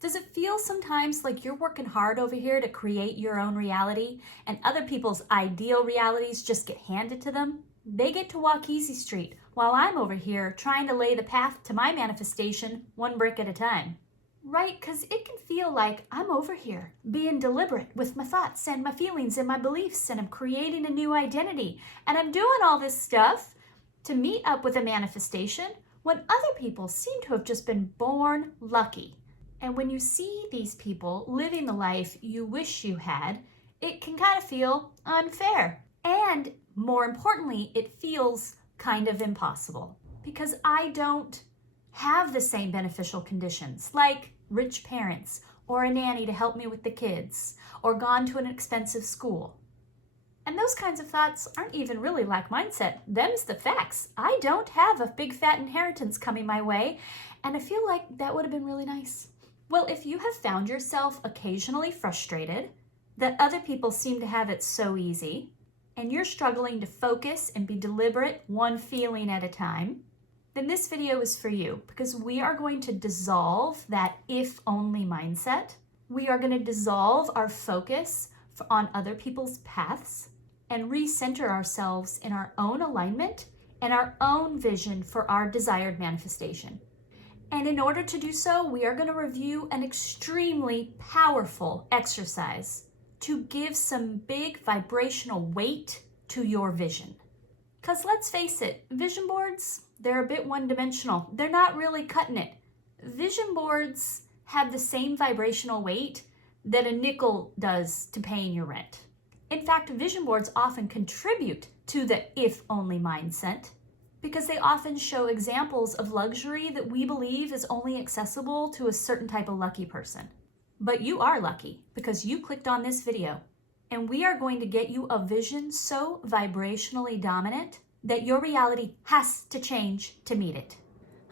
Does it feel sometimes like you're working hard over here to create your own reality and other people's ideal realities just get handed to them? They get to walk easy street while I'm over here trying to lay the path to my manifestation one brick at a time. Right? Because it can feel like I'm over here being deliberate with my thoughts and my feelings and my beliefs, and I'm creating a new identity and I'm doing all this stuff to meet up with a manifestation when other people seem to have just been born lucky. And when you see these people living the life you wish you had, it can kind of feel unfair. And more importantly, it feels kind of impossible because I don't have the same beneficial conditions like rich parents or a nanny to help me with the kids or gone to an expensive school. And those kinds of thoughts aren't even really lack mindset. Them's the facts. I don't have a big fat inheritance coming my way, and I feel like that would have been really nice. Well, if you have found yourself occasionally frustrated that other people seem to have it so easy, and you're struggling to focus and be deliberate one feeling at a time, then this video is for you because we are going to dissolve that if-only mindset. We are going to dissolve our focus on other people's paths and recenter ourselves in our own alignment and our own vision for our desired manifestation. And in order to do so, we are going to review an extremely powerful exercise to give some big vibrational weight to your vision. Because let's face it, vision boards, they're a bit one-dimensional. They're not really cutting it. Vision boards have the same vibrational weight that a nickel does to paying your rent. In fact, vision boards often contribute to the if-only mindset because they often show examples of luxury that we believe is only accessible to a certain type of lucky person. But you are lucky because you clicked on this video, and we are going to get you a vision so vibrationally dominant that your reality has to change to meet it.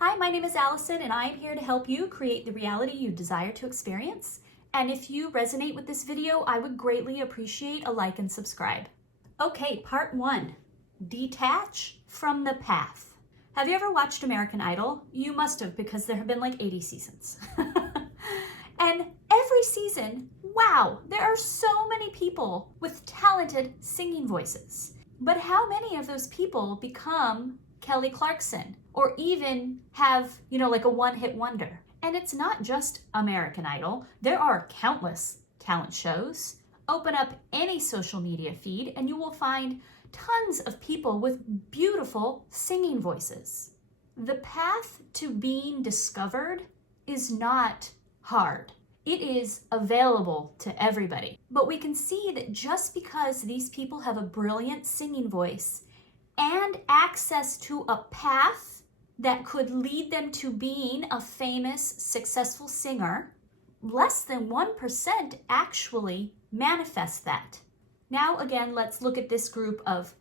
Hi, my name is Allison, and I'm here to help you create the reality you desire to experience. And if you resonate with this video, I would greatly appreciate a like and subscribe. Okay, part 1. Detach from the path. Have you ever watched American Idol? You must have, because there have been like 80 seasons. And every season, wow, there are so many people with talented singing voices. But how many of those people become Kelly Clarkson or even have, like a one-hit wonder? And it's not just American Idol. There are countless talent shows. Open up any social media feed and you will find tons of people with beautiful singing voices. The path to being discovered is not hard. It is available to everybody. But we can see that just because these people have a brilliant singing voice and access to a path that could lead them to being a famous, successful singer, less than 1% actually manifest that. Now, again, let's look at this group of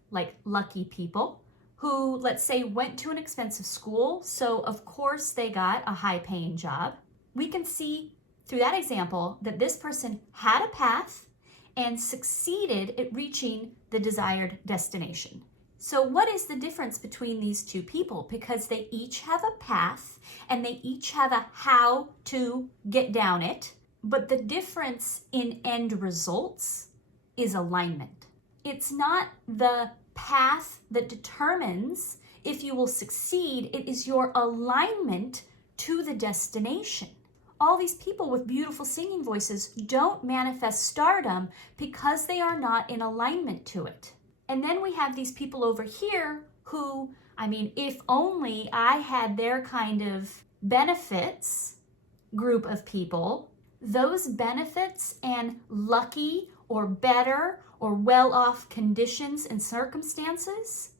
lucky people who, let's say, went to an expensive school. So of course they got a high paying job. We can see through that example that this person had a path and succeeded at reaching the desired destination. So what is the difference between these two people? Because they each have a path and they each have a how to get down it. But the difference in end results is alignment. It's not the path that determines if you will succeed. It is your alignment to the destination. All these people with beautiful singing voices don't manifest stardom because they are not in alignment to it. And then we have these people over here who, if only I had their kind of benefits group of people, those benefits and lucky or better or well-off conditions and circumstances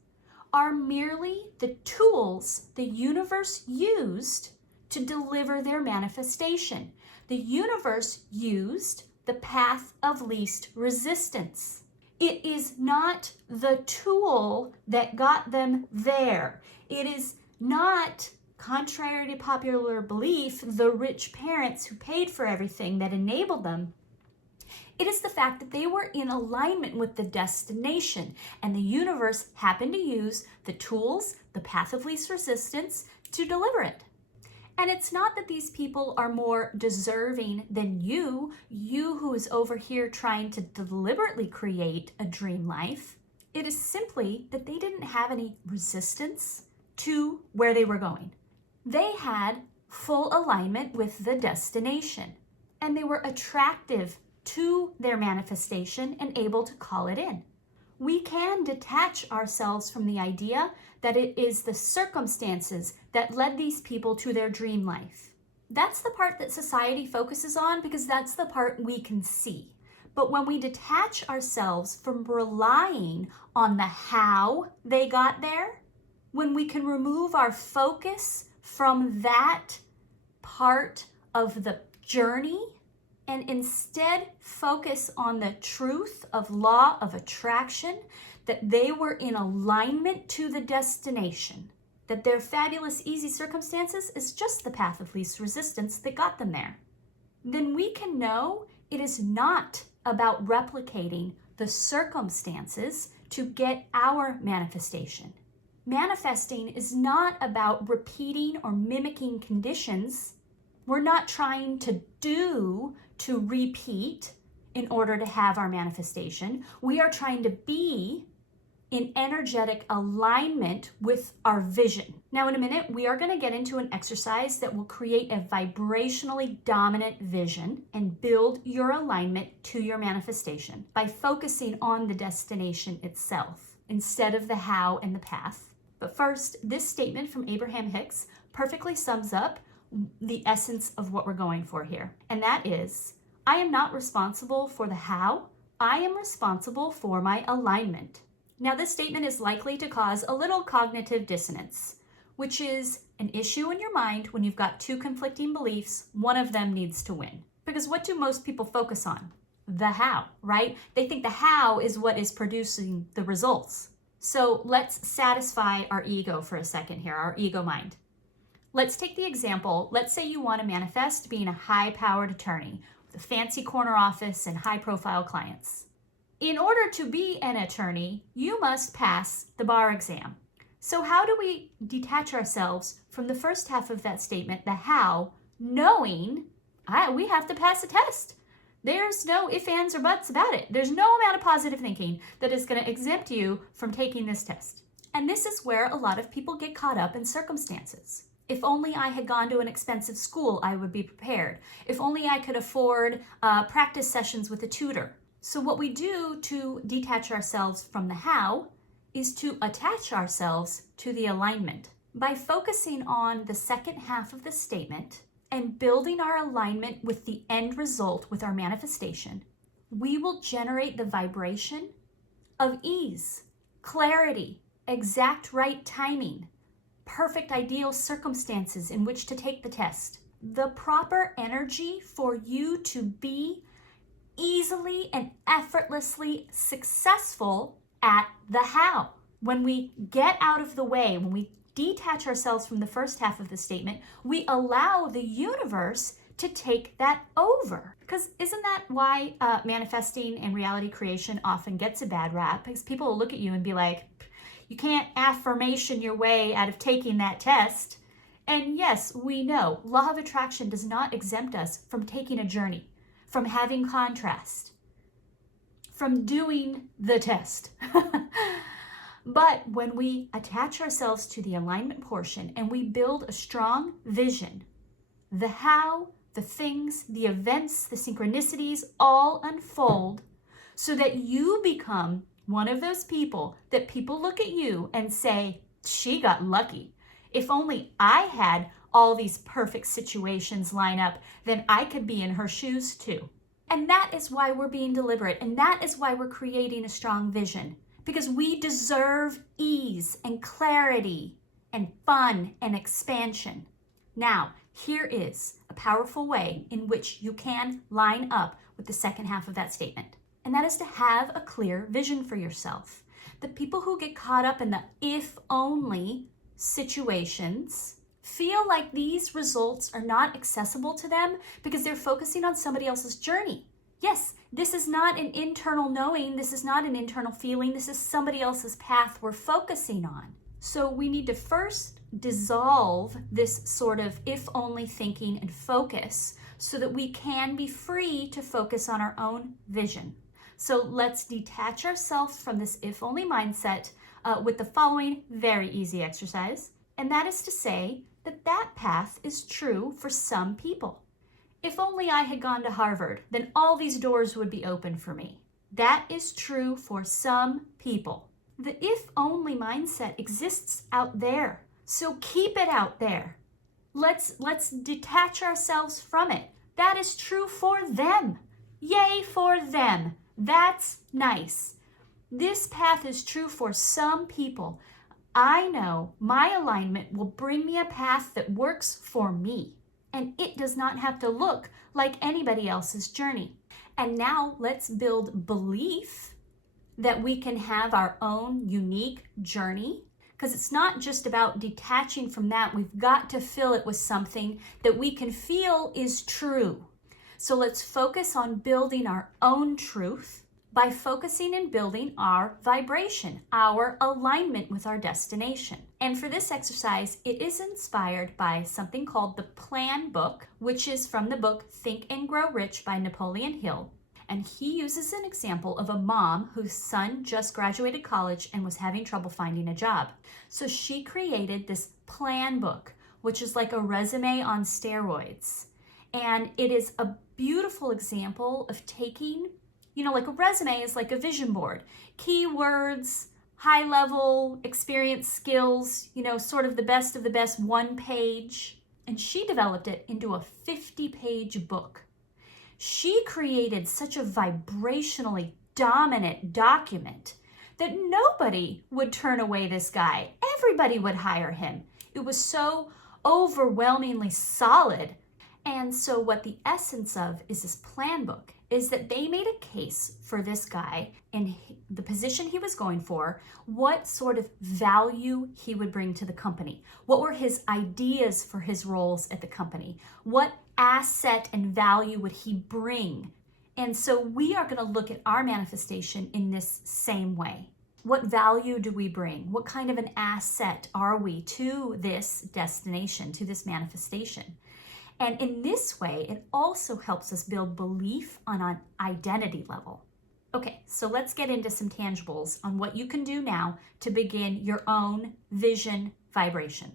are merely the tools the universe used to deliver their manifestation. The universe used the path of least resistance. It is not the tool that got them there. It is not, contrary to popular belief, the rich parents who paid for everything that enabled them. It is the fact that they were in alignment with the destination, and the universe happened to use the tools, the path of least resistance, to deliver it. And it's not that these people are more deserving than you who is over here trying to deliberately create a dream life. It is simply that they didn't have any resistance to where they were going. They had full alignment with the destination, and they were attractive to their manifestation and able to call it in. We can detach ourselves from the idea that it is the circumstances that led these people to their dream life. That's the part that society focuses on because that's the part we can see. But when we detach ourselves from relying on the how they got there, when we can remove our focus from that part of the journey and instead focus on the truth of law of attraction, that they were in alignment to the destination, that their fabulous, easy circumstances is just the path of least resistance that got them there, then we can know it is not about replicating the circumstances to get our manifestation. Manifesting is not about repeating or mimicking conditions. We're not trying to do to repeat in order to have our manifestation. We are trying to be in energetic alignment with our vision. Now, in a minute, we are going to get into an exercise that will create a vibrationally dominant vision and build your alignment to your manifestation by focusing on the destination itself instead of the how and the path. But first, this statement from Abraham Hicks perfectly sums up the essence of what we're going for here. And that is, I am not responsible for the how, I am responsible for my alignment. Now, this statement is likely to cause a little cognitive dissonance, which is an issue in your mind when you've got two conflicting beliefs, one of them needs to win. Because what do most people focus on? The how, right? They think the how is what is producing the results. So let's satisfy our ego for a second here, our ego mind. Let's take the example, let's say you want to manifest being a high-powered attorney with a fancy corner office and high-profile clients. In order to be an attorney, you must pass the bar exam. So how do we detach ourselves from the first half of that statement, the how, knowing we have to pass a test? There's no ifs, ands, or buts about it. There's no amount of positive thinking that is going to exempt you from taking this test. And this is where a lot of people get caught up in circumstances. If only I had gone to an expensive school, I would be prepared. If only I could afford practice sessions with a tutor. So what we do to detach ourselves from the how is to attach ourselves to the alignment. By focusing on the second half of the statement and building our alignment with the end result with our manifestation, we will generate the vibration of ease, clarity, exact right timing, perfect ideal circumstances in which to take the test, the proper energy for you to be easily and effortlessly successful at the how. When we get out of the way, when we detach ourselves from the first half of the statement, we allow the universe to take that over. Because isn't that why manifesting and reality creation often gets a bad rap? Because people will look at you and be like, you can't affirmation your way out of taking that test. And yes, we know law of attraction does not exempt us from taking a journey, from having contrast, from doing the test. But when we attach ourselves to the alignment portion and we build a strong vision, the how, the things, the events, the synchronicities all unfold so that you become one of those people that people look at you and say, she got lucky. If only I had all these perfect situations line up, then I could be in her shoes too. And that is why we're being deliberate. And that is why we're creating a strong vision. Because we deserve ease and clarity and fun and expansion. Now, here is a powerful way in which you can line up with the second half of that statement. And that is to have a clear vision for yourself. The people who get caught up in the if only situations feel like these results are not accessible to them because they're focusing on somebody else's journey. Yes, this is not an internal knowing, this is not an internal feeling, this is somebody else's path we're focusing on. So we need to first dissolve this sort of if only thinking and focus so that we can be free to focus on our own vision. So let's detach ourselves from this if only mindset with the following very easy exercise. And that is to say that that path is true for some people. If only I had gone to Harvard, then all these doors would be open for me. That is true for some people. The if only mindset exists out there, so keep it out there. Let's detach ourselves from it. That is true for them. Yay for them. That's nice. This path is true for some people. I know my alignment will bring me a path that works for me, and it does not have to look like anybody else's journey. And now let's build belief that we can have our own unique journey, because it's not just about detaching from that. We've got to fill it with something that we can feel is true. So let's focus on building our own truth by focusing and building our vibration, our alignment with our destination. And for this exercise, it is inspired by something called the Plan Book, which is from the book Think and Grow Rich by Napoleon Hill. And he uses an example of a mom whose son just graduated college and was having trouble finding a job. So she created this plan book, which is like a resume on steroids. And it is a beautiful example of taking, like a resume is like a vision board. Keywords, high level experience, skills, sort of the best of the best, one page. And she developed it into a 50-page book. She created such a vibrationally dominant document that nobody would turn away this guy. Everybody would hire him. It was so overwhelmingly solid. And so what the essence of is this plan book is that they made a case for this guy in the position he was going for, what sort of value he would bring to the company. What were his ideas for his roles at the company? What asset and value would he bring? And so we are going to look at our manifestation in this same way. What value do we bring? What kind of an asset are we to this destination, to this manifestation? And in this way, it also helps us build belief on an identity level. Okay, so let's get into some tangibles on what you can do now to begin your own vision vibration.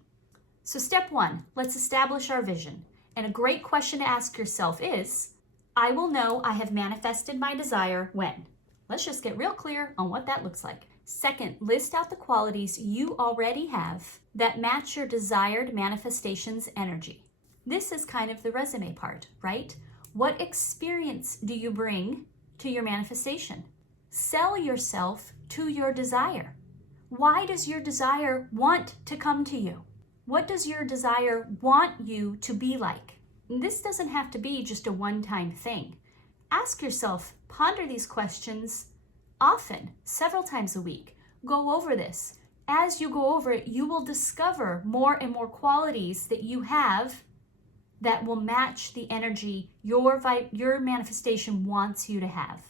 So step one, let's establish our vision. And a great question to ask yourself is, I will know I have manifested my desire when? Let's just get real clear on what that looks like. Second, list out the qualities you already have that match your desired manifestation's energy. This is kind of the resume part, right? What experience do you bring to your manifestation? Sell yourself to your desire. Why does your desire want to come to you? What does your desire want you to be like? This doesn't have to be just a one-time thing. Ask yourself, ponder these questions often, several times a week. Go over this. As you go over it, you will discover more and more qualities that you have that will match the energy your manifestation wants you to have.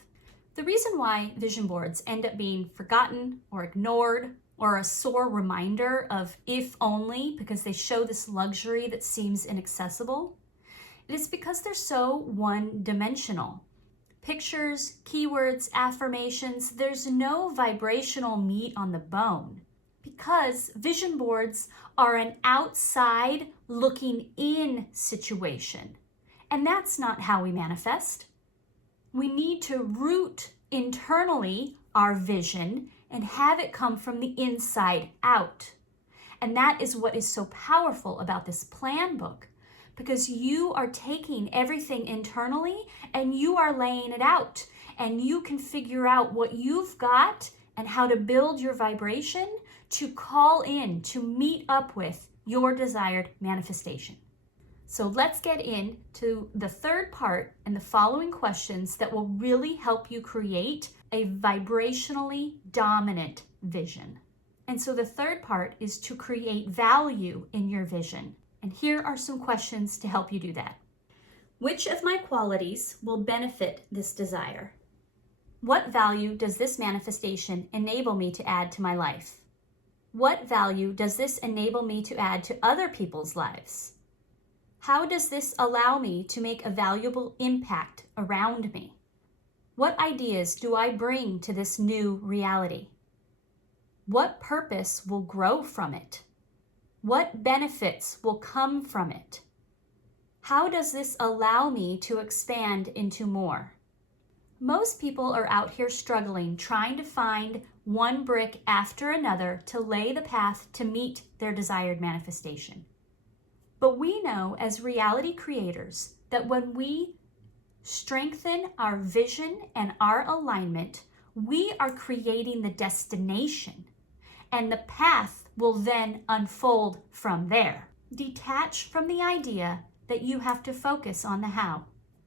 The reason why vision boards end up being forgotten or ignored or a sore reminder of if only because they show this luxury that seems inaccessible, it is because they're so one-dimensional. Pictures, keywords, affirmations, there's no vibrational meat on the bone because vision boards are an outside looking in situation. And that's not how we manifest. We need to root internally our vision and have it come from the inside out. And that is what is so powerful about this plan book, because you are taking everything internally and you are laying it out, and you can figure out what you've got and how to build your vibration to call in, to meet up with your desired manifestation. So let's get into the third part and the following questions that will really help you create a vibrationally dominant vision. And so the third part is to create value in your vision. And here are some questions to help you do that. Which of my qualities will benefit this desire? What value does this manifestation enable me to add to my life? What value does this enable me to add to other people's lives? How does this allow me to make a valuable impact around me? What ideas do I bring to this new reality? What purpose will grow from it? What benefits will come from it? How does this allow me to expand into more? Most people are out here struggling, trying to find one brick after another to lay the path to meet their desired manifestation. But we know as reality creators that when we strengthen our vision and our alignment, we are creating the destination, and the path will then unfold from there. Detach from the idea that you have to focus on the how,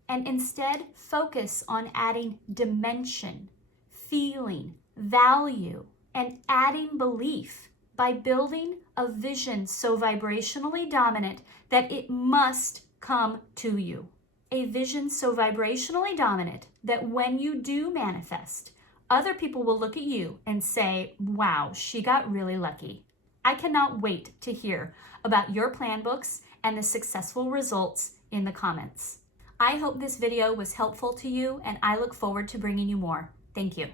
and instead focus on adding dimension, feeling, value, and adding belief by building a vision so vibrationally dominant that it must come to you. A vision so vibrationally dominant that when you do manifest, other people will look at you and say, wow, she got really lucky. I cannot wait to hear about your plan books and the successful results in the comments. I hope this video was helpful to you, and I look forward to bringing you more. Thank you.